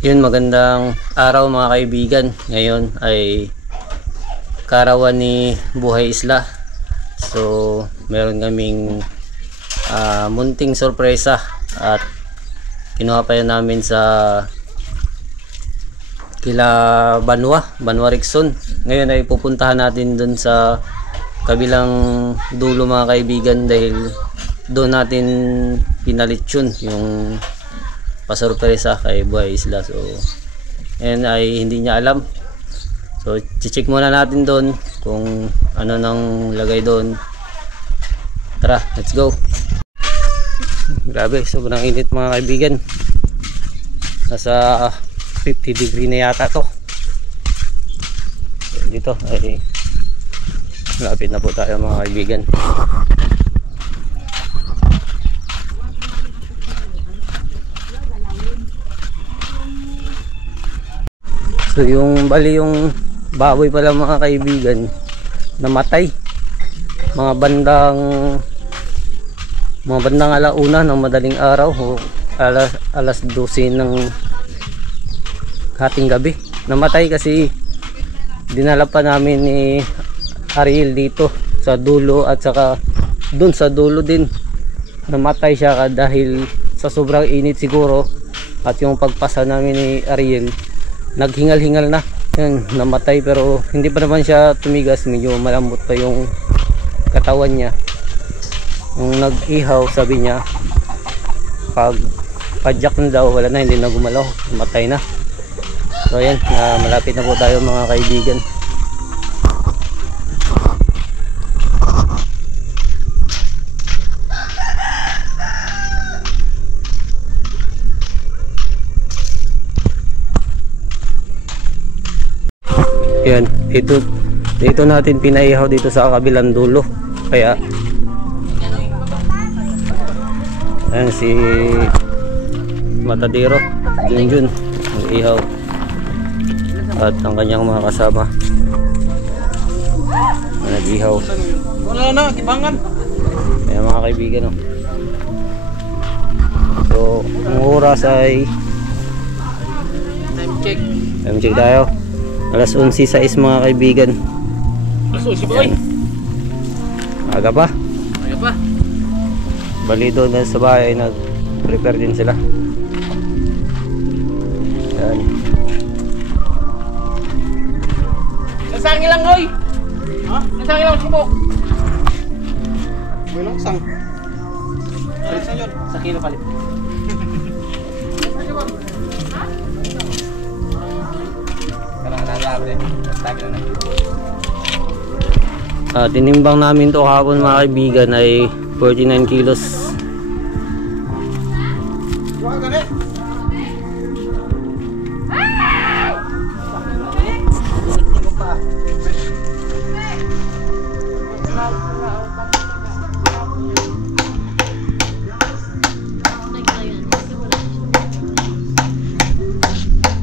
Yun, magandang araw mga kaibigan. Ngayon ay karawan ni Buhay Isla. So meron kaming munting sorpresa at kinuha pa yan namin sa kila Banwa Rickson. Ngayon ay pupuntahan natin dun sa kabilang dulo mga kaibigan dahil doon natin pinalit yung pasorpresa kay Buhay Isla. So and ay hindi niya alam, so check muna natin doon kung ano nang lagay doon. Tara, let's go. Grabe, sobrang init mga kaibigan. Nasa 50 degree na yata to. So, dito ay malapit na po tayo mga kaibigan. So yung yung baboy pala mga kaibigan namatay mga bandang alauna ng madaling araw o alas 12 ng hating gabi. Namatay kasi dinala pa namin ni Ariel dito sa dulo at saka dun sa dulo din namatay siya dahil sa sobrang init siguro at yung pagpasa namin ni Ariel naghingal-hingal na. Yan, namatay pero hindi pa naman siya tumigas, medyo malambot pa yung katawan niya. Nung nag-ihaw sabi niya pag padyak na daw, wala na, hindi na gumalaw, namatay na. So yan, malapit na po tayo mga kaibigan. Yan, dito natin pinaihaw dito sa kabilang dulo. Kaya ayan si Matadero Junjun nag-ihaw at ang kanyang mga kasama nag-ihaw. Wala na, kibangan. Kaya mga kaibigan, no? So ang oras ay time check tayo. Alas 11:06 mga kaibigan. Aso si Boy. Aga pa. Aga pa. Bali doon sa bahay nag-prepare din sila. Yan. Nasang ilang Boy? Ha? Nasang ilang subok? Boy lang sang. Palit sa yun. Sa kilo palit. Tinimbang namin to kahapon mga kaibigan ay 49 kilos.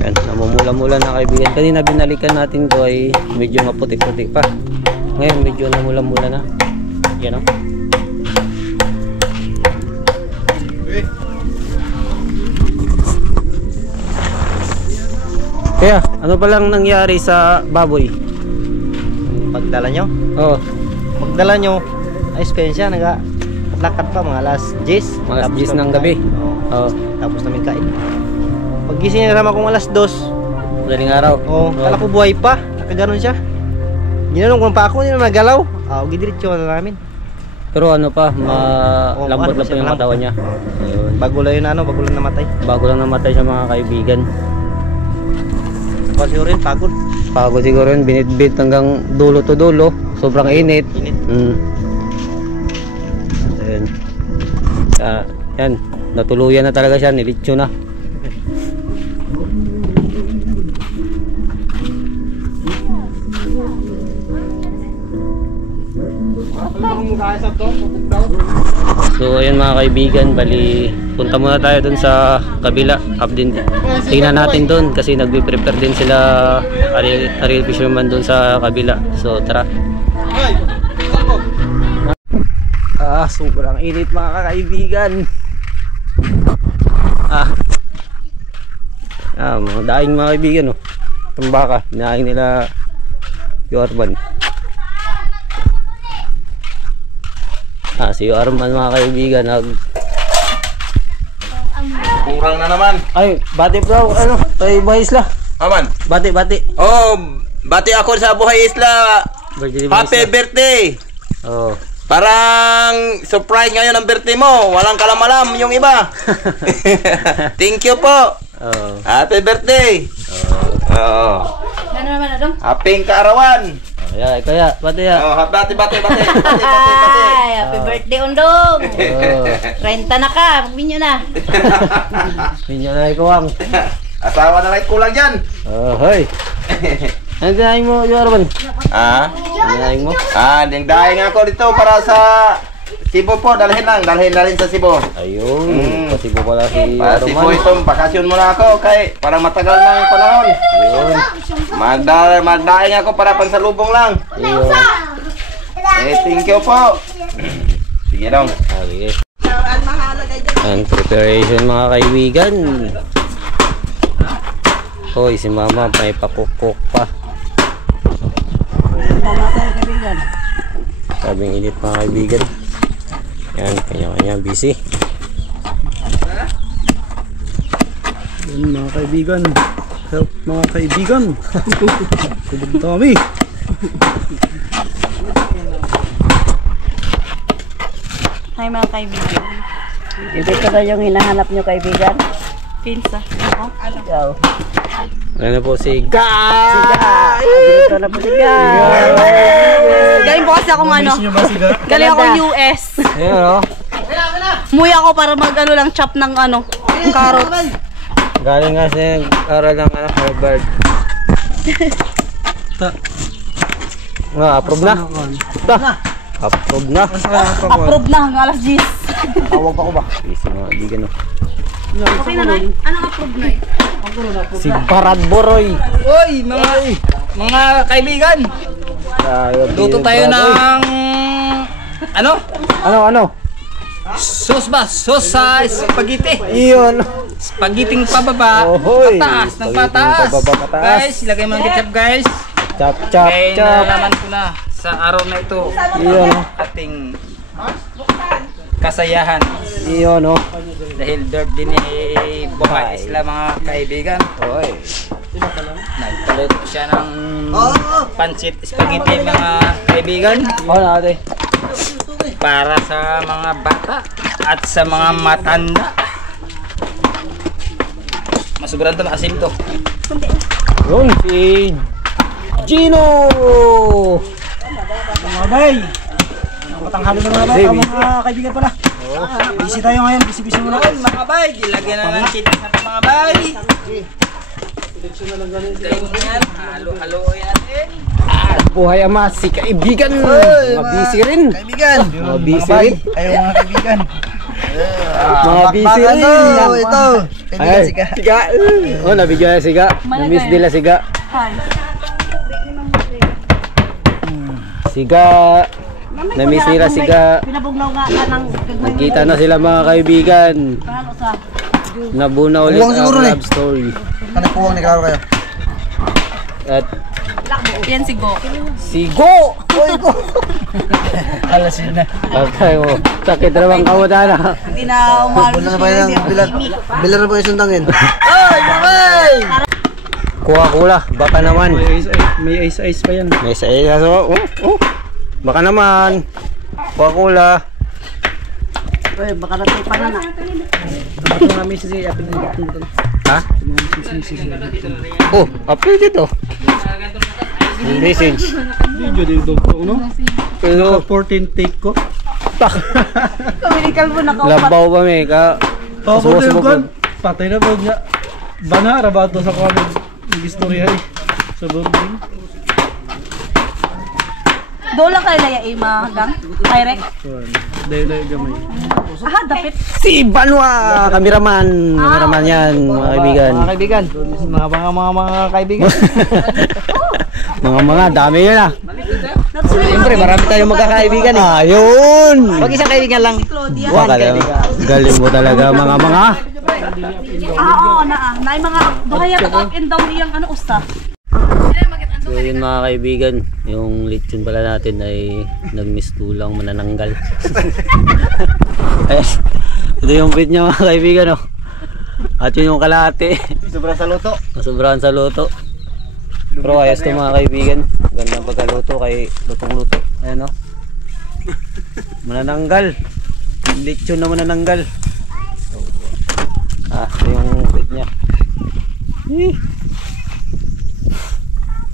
Yan, namumula-mula na kaibigan. Kanina binalikan natin to ay medyo maputi-puti pa. Ngayon medyo namula-mula na. Yan o. Kaya ano palang nangyari sa baboy? Pagdala nyo? Oo. Pagdala nyo, ayos kayo siya, naglakad pa mga alas 10. Mga alas 10 ng gabi. Oo. Tapos namin kain. Paggising niya naman kong alas 2. Madaling araw. Oo, kala ko buhay pa, nakaganon siya. Ginanong ko pa ako, hindi na nagalaw. Gidiretso na namin. Pero ano pa, malambot na po yung katawan niya. Ayun. Bago lang yun, bago lang namatay. Bago lang namatay siya mga kaibigan. Kasi rin, pagod. Pagod siguro yun, binitbit hanggang dulo to dulo. Sobrang init. Init. Ayun. Yan, natuluyan na talaga siya, nilitsyo na. So ayun mga kaibigan, bali punta muna tayo dun sa kabila. Tingnan natin dun kasi nagbe-prepare din sila Ariel Fisherman dun sa kabila. So tara. Sobrang init mga kaibigan. Mga daing mga kaibigan, oh. Itong baka, dinaing nila Yorban. Si Yorban mga kaibigan, Kurang na naman. ay, bati bro, tayo buhay isla. Aman. Bati. Oh, bati ako sa Buhay Isla. Birthday ni Happy Isla. birthday. Oh. Parang surprise ngayon ang birthday mo. Walang kalamalam yung iba. Thank you po. Oh. Happy birthday. Oo. Ano naman adong? Happy kaarawan. Kaya, bati ya. Oh, bati. Ay, happy birthday Undong. Oh. 30 na ka, magbinyo na. Minyo na ikuwang. Asawa na lang kulang dyan. Oh, hoy. Ano dinaing mo, Yorban? Ah? Dinaing mo? Dingdaing ako dito para sa Cebu po. Dalhin sa Cebu. Ayun, kasi po pala si Para Cebu Roman. ito, bakasyon muna ako kay para matagal na yung panahon. Ayun. Magdaing ako para pansalubong lang. Ayun. Thank you po. Sige dong. Okay. Ang preparation mga kaibigan. Hoy, si mama may pakukok pa. Sabing init mga kaibigan. Yan, kanya-kanya busy. Yan mga kaibigan. Help mga kaibigan. Kubog dami. Hi mga kaibigan. Hindi ko na yung hinahanap nyo kaibigan. Pinsa. Ikaw. Ano po si Dito na po siya. Galing po kasi akong ano. Galing akong US. Ayun, oh. Muya ako para mag-ano lang chop ng ano. Carrots. Galing nga siya aral ng Harvard. Approve na? Approve na. Approve na hanggang alas 10. Tawag pa ko ba? Busy mga kaibigan, oh. Okay na Noy? Anong approve Noy? Si Barad Boroy. Oy, mga kaibigan, luto tayo ng ano? Ano? Sauce ba? Sauce sa spaghetti. Iyon. Spaghetting pababa, Ohoy. pataas ng Spaghetting pataas. pababa, pataas. Guys, ilagay mo ng ketchup guys. Chop. Kaya nalaman ko na sa araw na ito Iyon, oh. ating kasayahan. Iyon, oh. Dahil birthday ni Buhay Isla mga kaibigan. Oy. Nagpaluto siya ng pancit spaghetti mga kaibigan. Natin. Para sa mga bata at sa mga matanda. Masuguran to, maasim to. Yun, si Gino! Mga bay. Matanghali na mga bay. Mga kaibigan pala. Busy tayo ngayon. Busy muna. Mga bay, ilagyan na ng chitas na mga bay. Kayo mo yan, halo-haloy natin. Buhay ama, si kaibigan! Mga busy rin! Kaibigan. Mga busy rin! Ayaw mga kaibigan. Mga busy rin! Ito. Kaibigan si Ka. Siga! Oh, nabigyan na siga. Na-miss nila siga. Hi. Siga! Na-miss nila siga. Pinabugnaw nga ka ng Nagkita na sila mga kaibigan. ano sa Nabuna ulit Buwang ang siguro, love story. Ano po ang naglaro kayo? At Yan si Go. Sigo! Alas yun na. Patay mo. Sakit naman kamutan. Hindi na umalo Bilan na ba yung bilan na ba yung sundangin? Ay, babay! Kuha-kula. Baka naman. May ice pa yan. May sa oh. Baka naman. Kuha-kula. Uy, baka natin pa na. Ito nga may sisi. Ha? Oh, upload ito. Message. Video dito ko, no? Pero 14 take ko. Kuminical mo nakaupat. labaw ba may ka? Tapos Kasuwas mo ko, patay na ba niya? Bana, rabato sa kwan ng istorya eh. Sa building. Doon lang kayo laya ima hanggang. Direct. Dahil gamay. Aha, dapit. Si Banwa! Kameraman! Kameraman yan, mga kaibigan. Mga kaibigan. Mga kaibigan. Mga dami yun ah. Siyempre, marami tayong magkakaibigan eh. Ayun! Wag isang kaibigan lang. Claudia. Galing mo talaga mga. Oo, na mga duhaya to up and down iyang ano usta. So yun mga kaibigan, yung lechon pala natin ay nagmistulang manananggal. Ayan, ito yung bit niya mga kaibigan, oh. At yun yung kalahati. Sobrang sa luto. Sobrahan sa luto. Pero ayos to mga kaibigan. Gandang pagkaluto kay lutong-luto. Ayan, oh. Manananggal. Lechon na manananggal. Ito yung bit niya.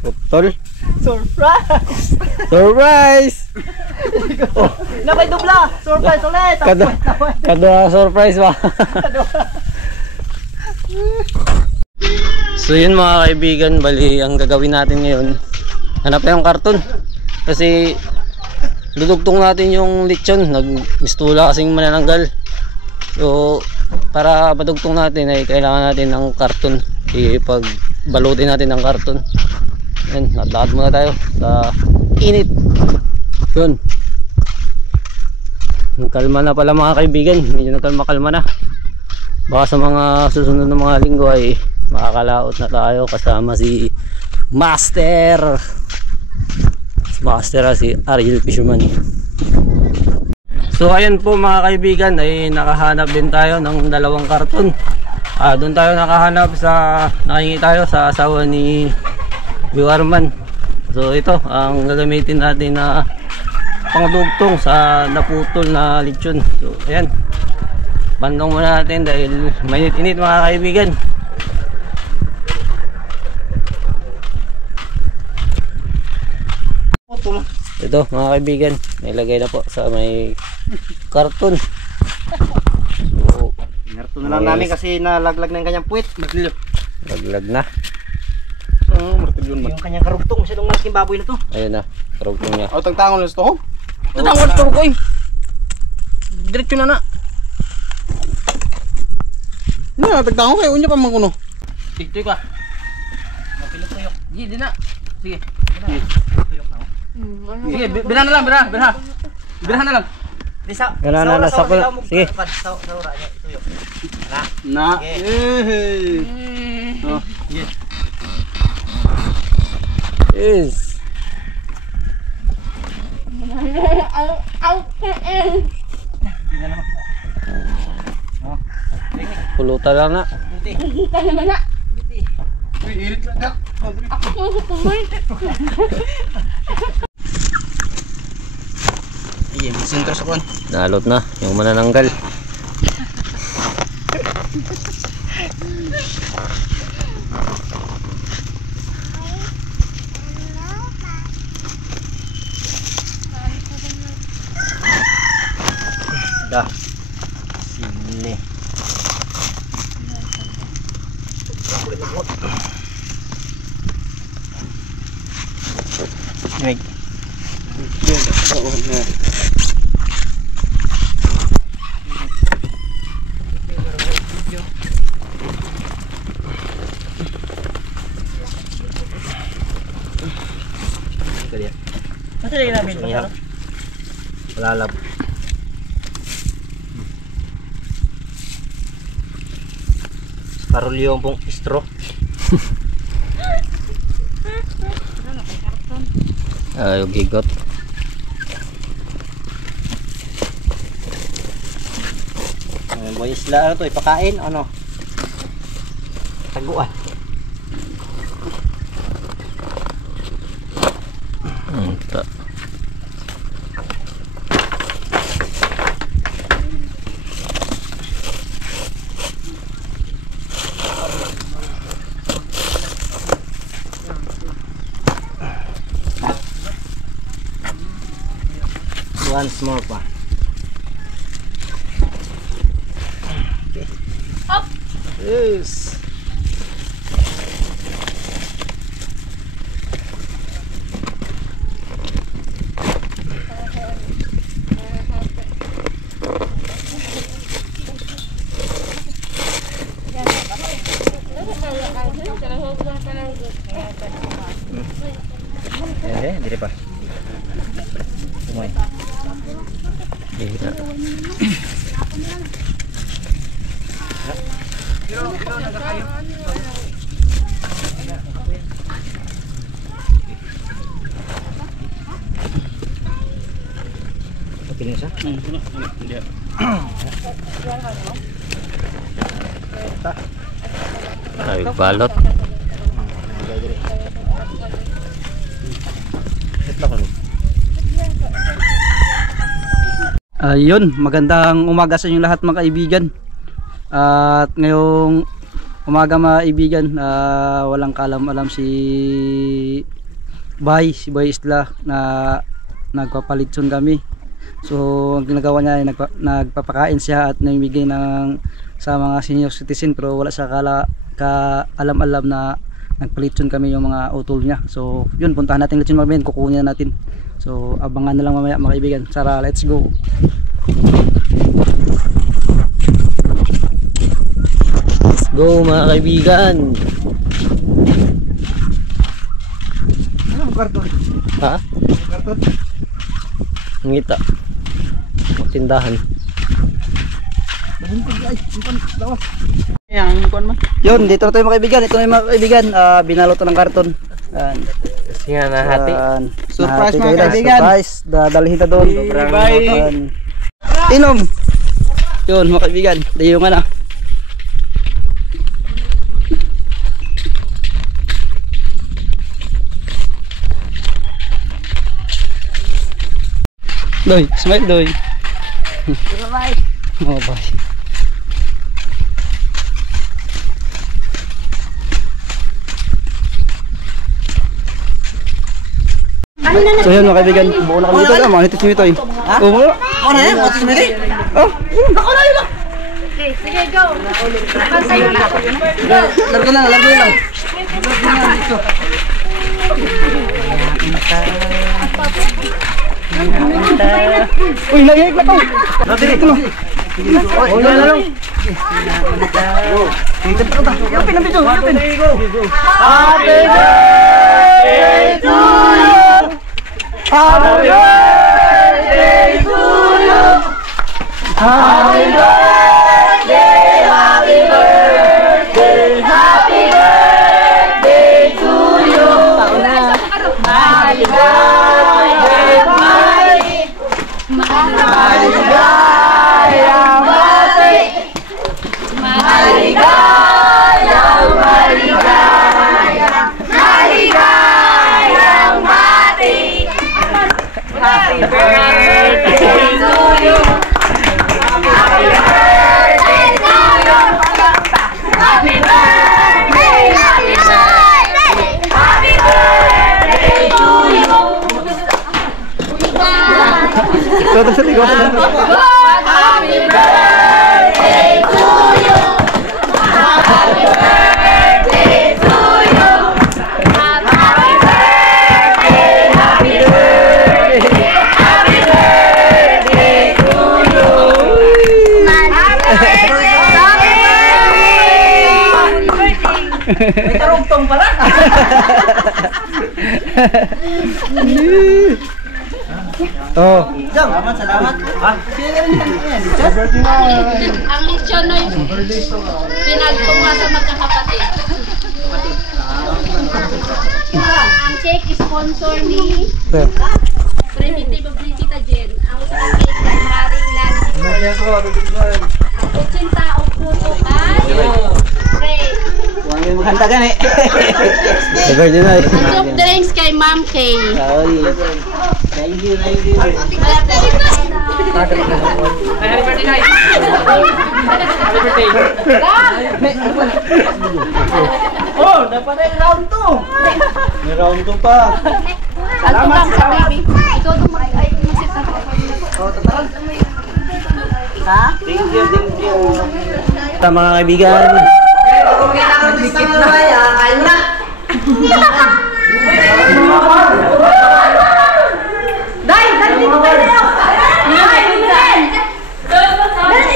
Putol. Surprise! Surprise! Napay dubla! Surprise ulit! Kadwa surprise ba? So yun mga kaibigan, bali ang gagawin natin ngayon, hanap tayong karton. Kasi dudugtong natin yung lechon, nagmistula kasing manananggal. So para padugtong natin ay kailangan natin ng karton. Ipagbalutin natin ng karton. Yan, naglakad muna tayo sa init. Yun. Kalma na pala mga kaibigan. Medyo nagkalma-kalma na. Baka sa mga susunod na mga linggo ay makakalaot na tayo kasama si Master. Si Ariel Fisherman. So ayan po mga kaibigan, ay nakahanap din tayo ng dalawang karton. Doon tayo nakahanap nakahingi tayo sa asawa ni Biwarman. So ito ang gagamitin natin na pangdugtong sa naputol na lechon. So ayan, bandong muna natin dahil mainit-init mga kaibigan. Ito mga kaibigan, nilagay na po sa may karton. So, Narto na lang namin kasi nalaglag na yung kanyang puwit. laglag na. Yung kanyang karugtong, masyadong malaking baboy na to. Ayun na, karugtong niya. Tagtangon na ito. Tatawag to ko eh. Diretso na na. Tagtangon kayo. Unya pa mangkuno. Tiktoy ka. Mapilot-tuyok. Di na. Sige. Sige, bira na lang, bira. Bira na lang. Na, sige. Sa ura niya, ituyok. Na. Yes. Pulutan lang na. Iya, sentro sa kon. Nalot na yung manananggal. Dah. Sini. Baik. Masih lagi namin. Malalab. Parulyo pong istro. Yung gigot. Boy isla to ipakain ano? Taguan. Ta. Once more pa. Okay. Up. Yes. Dili pa. Kumay. Hira. Ay, balot. Ayun, magandang umaga sa inyong lahat mga kaibigan. At ngayong umaga mga kaibigan, walang kaalam-alam si Bay Isla na nagpapalitson kami. So ang ginagawa niya ay nagpapakain siya at namimigay ng sa mga senior citizen, pero wala siya kaalam-alam na nagpalitson kami yung mga utol niya. So yun, puntahan natin litson mamaya, kukunin na natin. So abangan na lang mamaya mga kaibigan. Tara, let's go. Let's go mga kaibigan. Anong karton? Ha? Karton? Ngita. Tindahan. Yun, dito na tayo mga kaibigan. Ito na yung mga kaibigan. Binalot ng karton. Kasi nga nahati. Surprise mga kaibigan. Surprise. Dadalhin na doon. Bye. Inom. Yun mga kaibigan. Dayo nga na. Doy, smile doy. Bye. Oh, bye. So yun mga kaibigan, buo na kami dito lang, mga nitis nyo ito eh. Oo mo? Ano yan? What is it? Oh, Okay, sige, go. Pansayo na. largo na lang. Uy, nahihig na to. Dito na. Uy, na lang. Yapin ang video, yapin. Happy birthday to you. Happy birthday to you. Happy birthday, happy birthday, happy birthday to you. Happy birthday to you. Happy birthday to you. Happy birthday, happy birthday, happy birthday to you. Happy birthday. May karugtong pala. Oh. Salamat. Ang lechon no yung pinagtunga sa magkakapatid. Ang cake sponsor ni Primitive of Tita Jen. Ang usang cake kay Maring Lani. Ang kutsinta o puto kay Ray. Maghanda ka eh. Ang soft drinks kay Ma'am Kay. Thank you. Happy birthday. Oh, dapat ay round 2. May round 2 pa. Salamat sa baby. Ikaw itong mag-sit sa Thank you. Ito mga kaibigan. Dikit na kaya, kain na.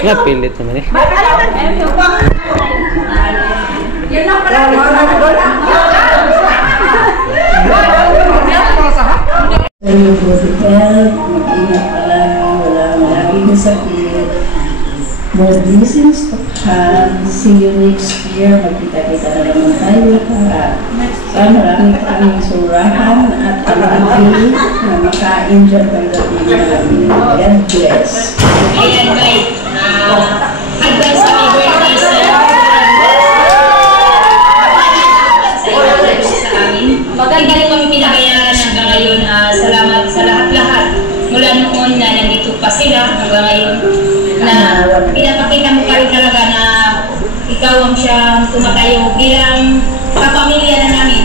Nga pilit naman eh. Ingat palagi, walang laging sakit. more blessings to come. See you next year. Magkita-kita na naman tayo. Maraming surahan at pag-ibig na maka-enjoy pagdating namin. God bless. Ayan, guys. Advance happy birthday sa amin. Hindi rin kami pinabayaran hanggang ngayon. Salamat sa lahat-lahat. Mula noon na nandito pa sila hanggang ngayon na pinapakita mo pa rin talaga na ikaw ang siyang tumatayo bilang kapamilya na namin.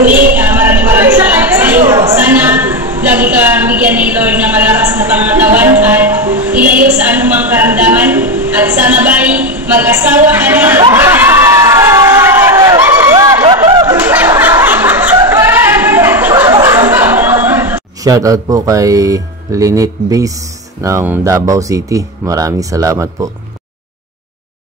Muli, maraming salamat sa iyo. Sana lagi ka bigyan ni Lord ng malakas na pangatawan at ilayo sa anumang karamdaman at sana ba'y mag-asawa ka na. Shoutout po kay Linit Base ng Davao City. Maraming salamat po.